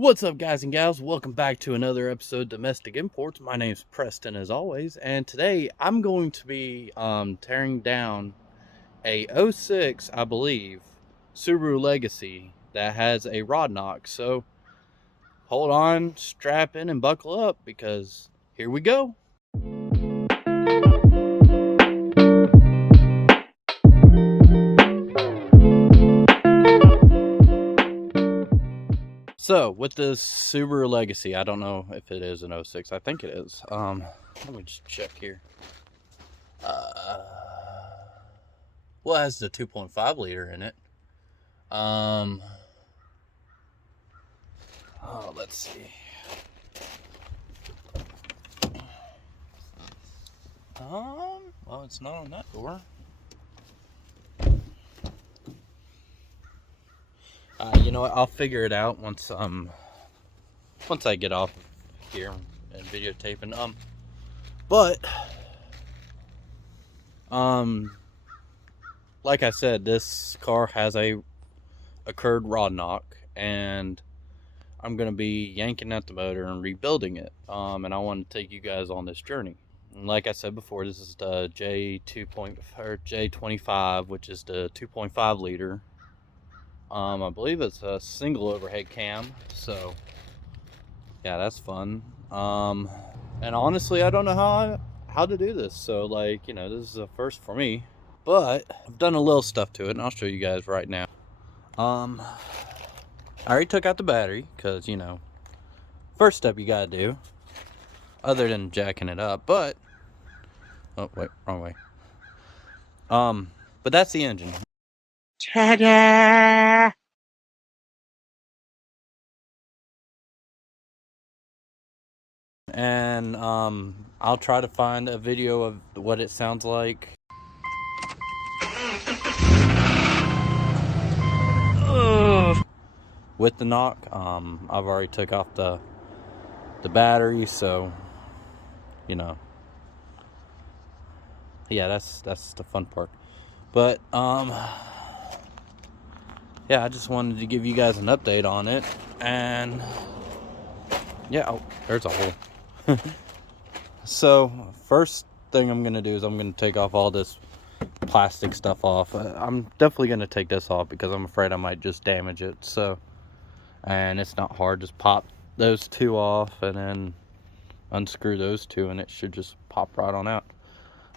What's up, guys and gals? Welcome back to another episode of Domestic Imports. My name's Preston, as always, and today I'm going to be tearing down a '06, I believe, Subaru Legacy that has a rod knock. So hold on, strap in, and buckle up, because here we go. So with this Subaru Legacy, I don't know if it is an '06. I think it is. Let me just check here. Well, it has the 2.5 liter in it. Oh, let's see. Well, it's not on that door. You know what? I'll figure it out once I get off here and videotaping. But like I said, this car has a curved rod knock, and I'm gonna be yanking at the motor and rebuilding it. And I want to take you guys on this journey. And like I said before, this is the J25, which is the 2.5 liter. I believe it's a single overhead cam, so yeah, that's fun. And honestly, I don't know how to do this, so like, you know, this is a first for me. But I've done a little stuff to it, and I'll show you guys right now. I already took out the battery, because, you know, first step you gotta do, other than jacking it up. But oh wait, wrong way. But that's the engine. Ta-da! And I'll try to find a video of what it sounds like. With the knock. I've already took off the battery, so you know, yeah, that's the fun part. But yeah, I just wanted to give you guys an update on it. And yeah, oh, there's a hole. So first thing I'm gonna do is I'm gonna take off all this plastic stuff off. I'm definitely gonna take this off because I'm afraid I might just damage it. So, and it's not hard, just pop those two off and then unscrew those two, and it should just pop right on out.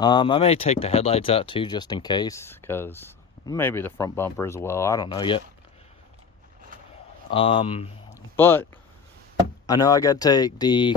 I may take the headlights out too, just in case, because maybe the front bumper as well, I don't know yet. But I know I gotta take the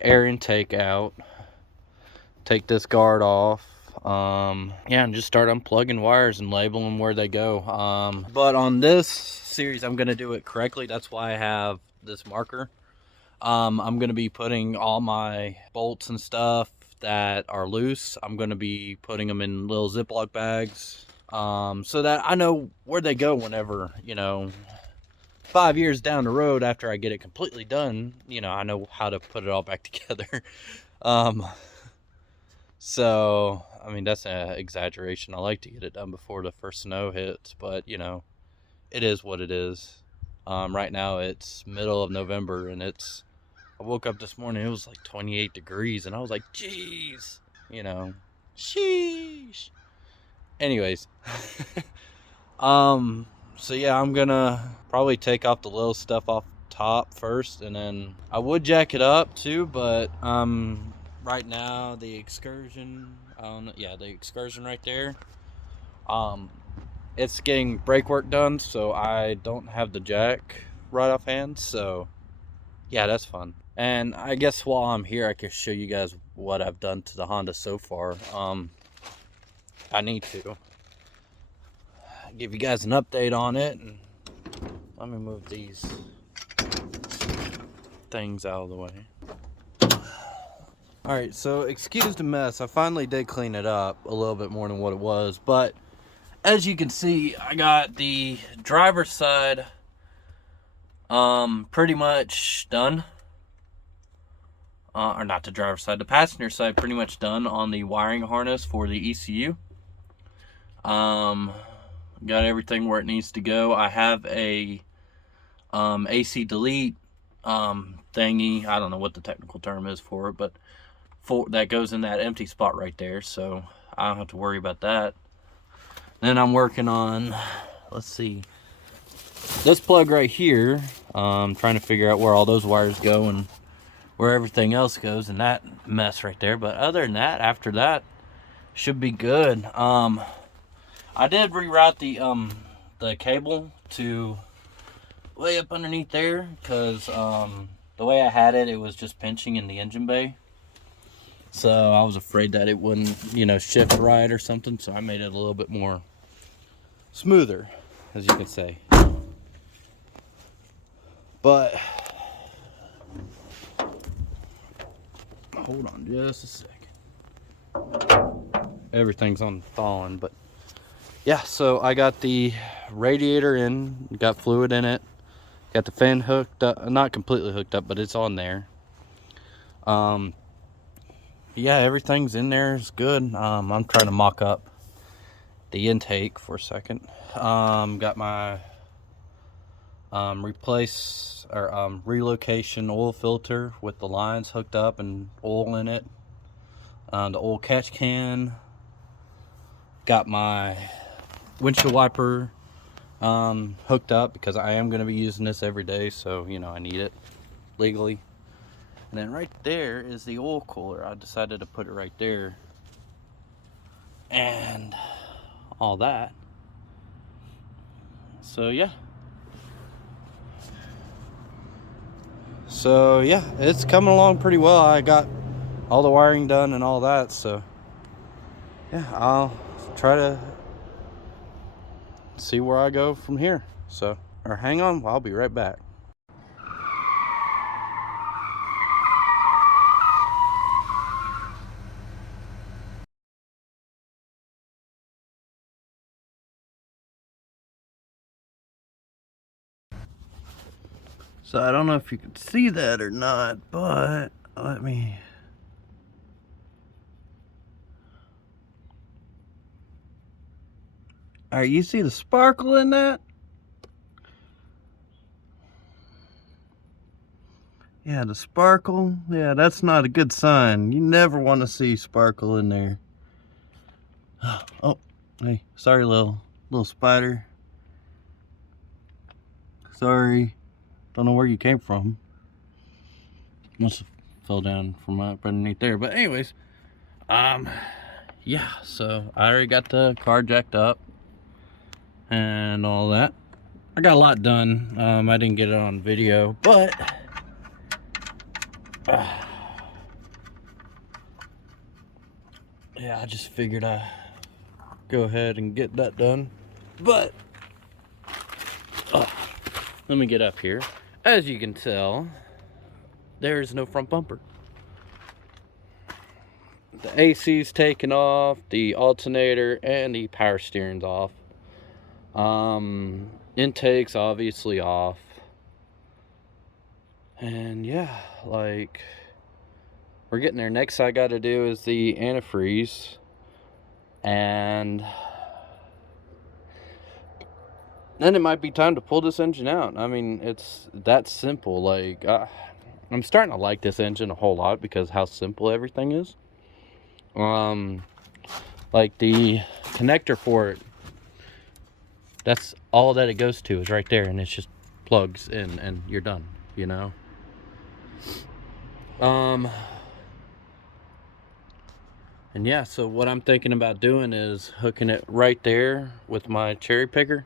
air intake out, take this guard off, yeah, and just start unplugging wires and labeling where they go. But on this series, I'm gonna do it correctly. That's why I have this marker. I'm gonna be putting all my bolts and stuff that are loose, I'm gonna be putting them in little Ziploc bags, so that I know where they go whenever, you know, 5 years down the road after I get it completely done, you know, I know how to put it all back together. So, I mean, that's an exaggeration. I like to get it done before the first snow hits, but, you know, it is what it is. Right now, it's middle of November, and I woke up this morning, it was like 28 degrees, and I was like, geez, you know, sheesh. Anyways, so yeah, I'm gonna probably take off the little stuff off top first, and then I would jack it up too, but right now the Excursion, the Excursion right there, it's getting brake work done, so I don't have the jack right offhand. So yeah, that's fun. And I guess while I'm here, I can show you guys what I've done to the Honda so far. I need to give you guys an update on it, and let me move these things out of the way. Alright, so excuse the mess. I finally did clean it up a little bit more than what it was, but as you can see, I got the driver's side pretty much done. Or not the driver's side, the passenger side pretty much done on the wiring harness for the ECU. Got everything where it needs to go. I have a AC delete thingy. I don't know what the technical term is for it, but that goes in that empty spot right there, so I don't have to worry about that. Then I'm working on, let's see, this plug right here. Trying to figure out where all those wires go and where everything else goes in that mess right there. But other than that, after that, should be good. I did reroute the cable to way up underneath there, because the way I had it, it was just pinching in the engine bay. So I was afraid that it wouldn't, shift right or something. So I made it a little bit more smoother, as you can say. But hold on just a second. Everything's on thawing, but yeah, so I got the radiator in, got fluid in it, got the fan hooked up, not completely hooked up, but it's on there. Yeah, everything's in there, it's good. I'm trying to mock up the intake for a second. Got my relocation oil filter with the lines hooked up and oil in it. The oil catch can. Got my windshield wiper hooked up, because I am going to be using this every day, so I need it legally. And then right there is the oil cooler. I decided to put it right there, and all that. So yeah, it's coming along pretty well. I got all the wiring done and all that, so yeah, I'll try to see where I go from here. So, or hang on, I'll be right back. So I don't know if you can see that or not, but let me. All right, you see the sparkle in that? Yeah, the sparkle. Yeah, that's not a good sign. You never want to see sparkle in there. Oh, hey, sorry, little spider. Sorry, don't know where you came from. Must have fell down from up underneath there. But anyways, yeah. So I already got the car jacked up and all that. I got a lot done. I didn't get it on video, but yeah, I just figured I'd go ahead and get that done. But let me get up here. As you can tell, there is no front bumper. The AC's taken off, the alternator and the power steering's off. Intake's obviously off. And yeah, like, we're getting there. Next I got to do is the antifreeze, and then it might be time to pull this engine out. I mean, it's that simple. Like, I'm starting to like this engine a whole lot because how simple everything is. Like the connector for it, that's all that it goes to is right there, and it just plugs in and you're done, and yeah, so what I'm thinking about doing is hooking it right there with my cherry picker,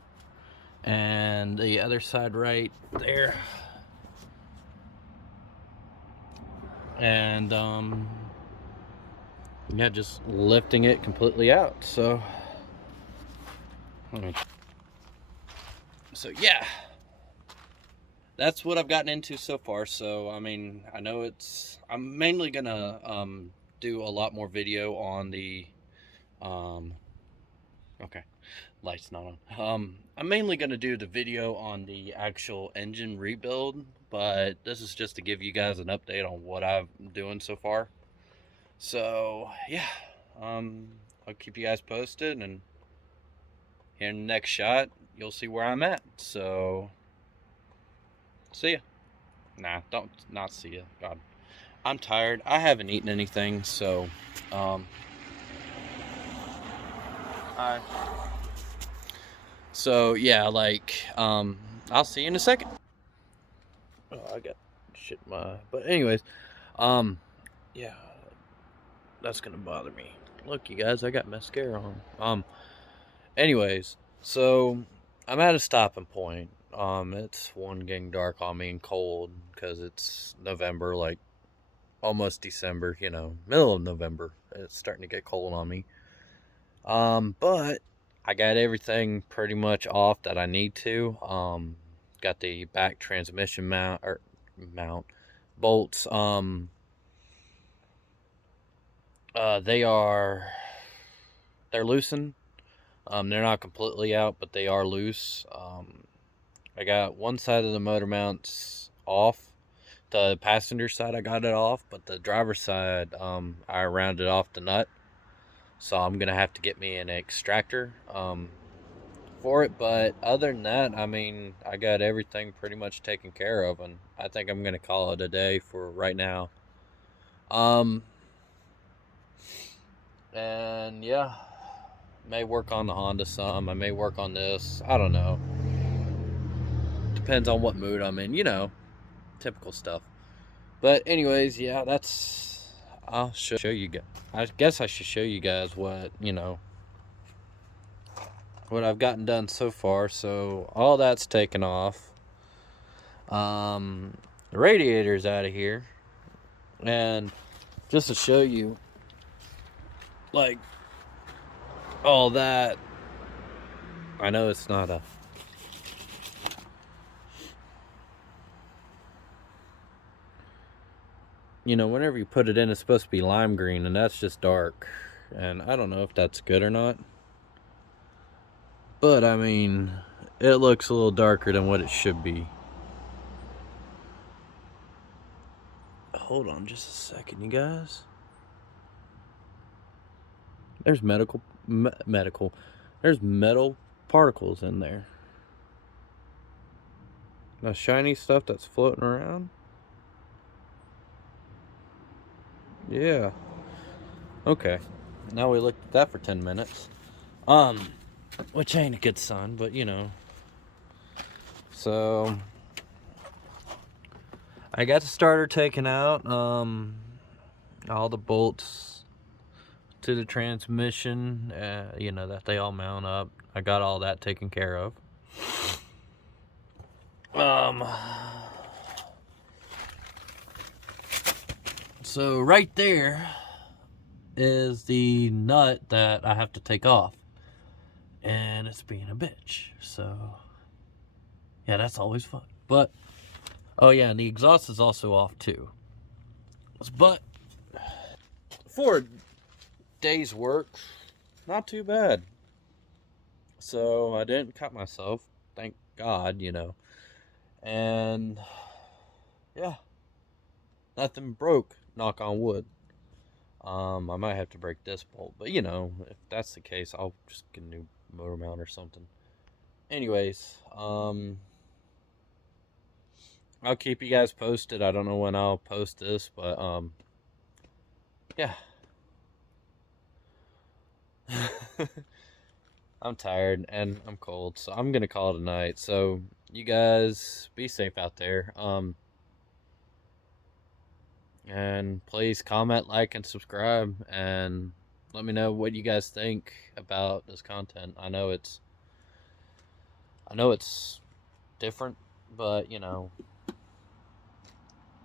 and the other side right there, and yeah, just lifting it completely out. So yeah, that's what I've gotten into so far. So I mean, I know I'm mainly gonna do a lot more video on the okay, light's not on. I'm mainly gonna do the video on the actual engine rebuild, but this is just to give you guys an update on what I'm doing so far. So yeah, I'll keep you guys posted, and in the next shot you'll see where I'm at. So See ya. Nah, don't not see ya. God, I'm tired. I haven't eaten anything, so um, I. So yeah, like I'll see you in a second. Oh, I got shit in my. But anyways, yeah, that's gonna bother me. Look, you guys, I got mascara on. Anyways, so I'm at a stopping point. It's one getting dark on me and cold because it's November, like almost December. You know, middle of November. It's starting to get cold on me. But I got everything pretty much off that I need to. Got the back transmission mount bolts. They are they're loosened. They're not completely out, but they are loose. I got one side of the motor mounts off. The passenger side I got it off, but the driver's side I rounded off the nut. So I'm gonna have to get me an extractor for it. But other than that, I mean, I got everything pretty much taken care of, and I think I'm gonna call it a day for right now. And yeah, may work on the Honda some. I may work on this. I don't know. Depends on what mood I'm in. You know, typical stuff. But anyways, yeah, that's. I'll show you guys. I guess I should show you guys what what I've gotten done so far. So all that's taken off. The radiator's out of here, and just to show you, like all that. I know it's not a. You know, whenever you put it in, it's supposed to be lime green, and that's just dark. And I don't know if that's good or not. But, I mean, it looks a little darker than what it should be. Hold on just a second, you guys. There's there's metal particles in there. The shiny stuff that's floating around. Yeah. Okay. Now we looked at that for 10 minutes. Which ain't a good sign, but you know. So I got the starter taken out. All the bolts to the transmission, you know, that they all mount up. I got all that taken care of. So right there is the nut that I have to take off, and it's being a bitch. So yeah, that's always fun. But oh yeah, and the exhaust is also off too. But for a day's work, not too bad. So I didn't cut myself, thank God, you know. And yeah, nothing broke, knock on wood. I might have to break this bolt, but you know, if that's the case, I'll just get a new motor mount or something. Anyways, I'll keep you guys posted. I don't know when I'll post this, but yeah. I'm tired and I'm cold, so I'm gonna call it a night. So you guys be safe out there. And please comment, like, and subscribe, and let me know what you guys think about this content. I know it's different, but you know,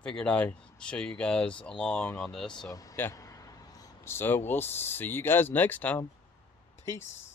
figured I'd show you guys along on this. So yeah. So we'll see you guys next time. Peace.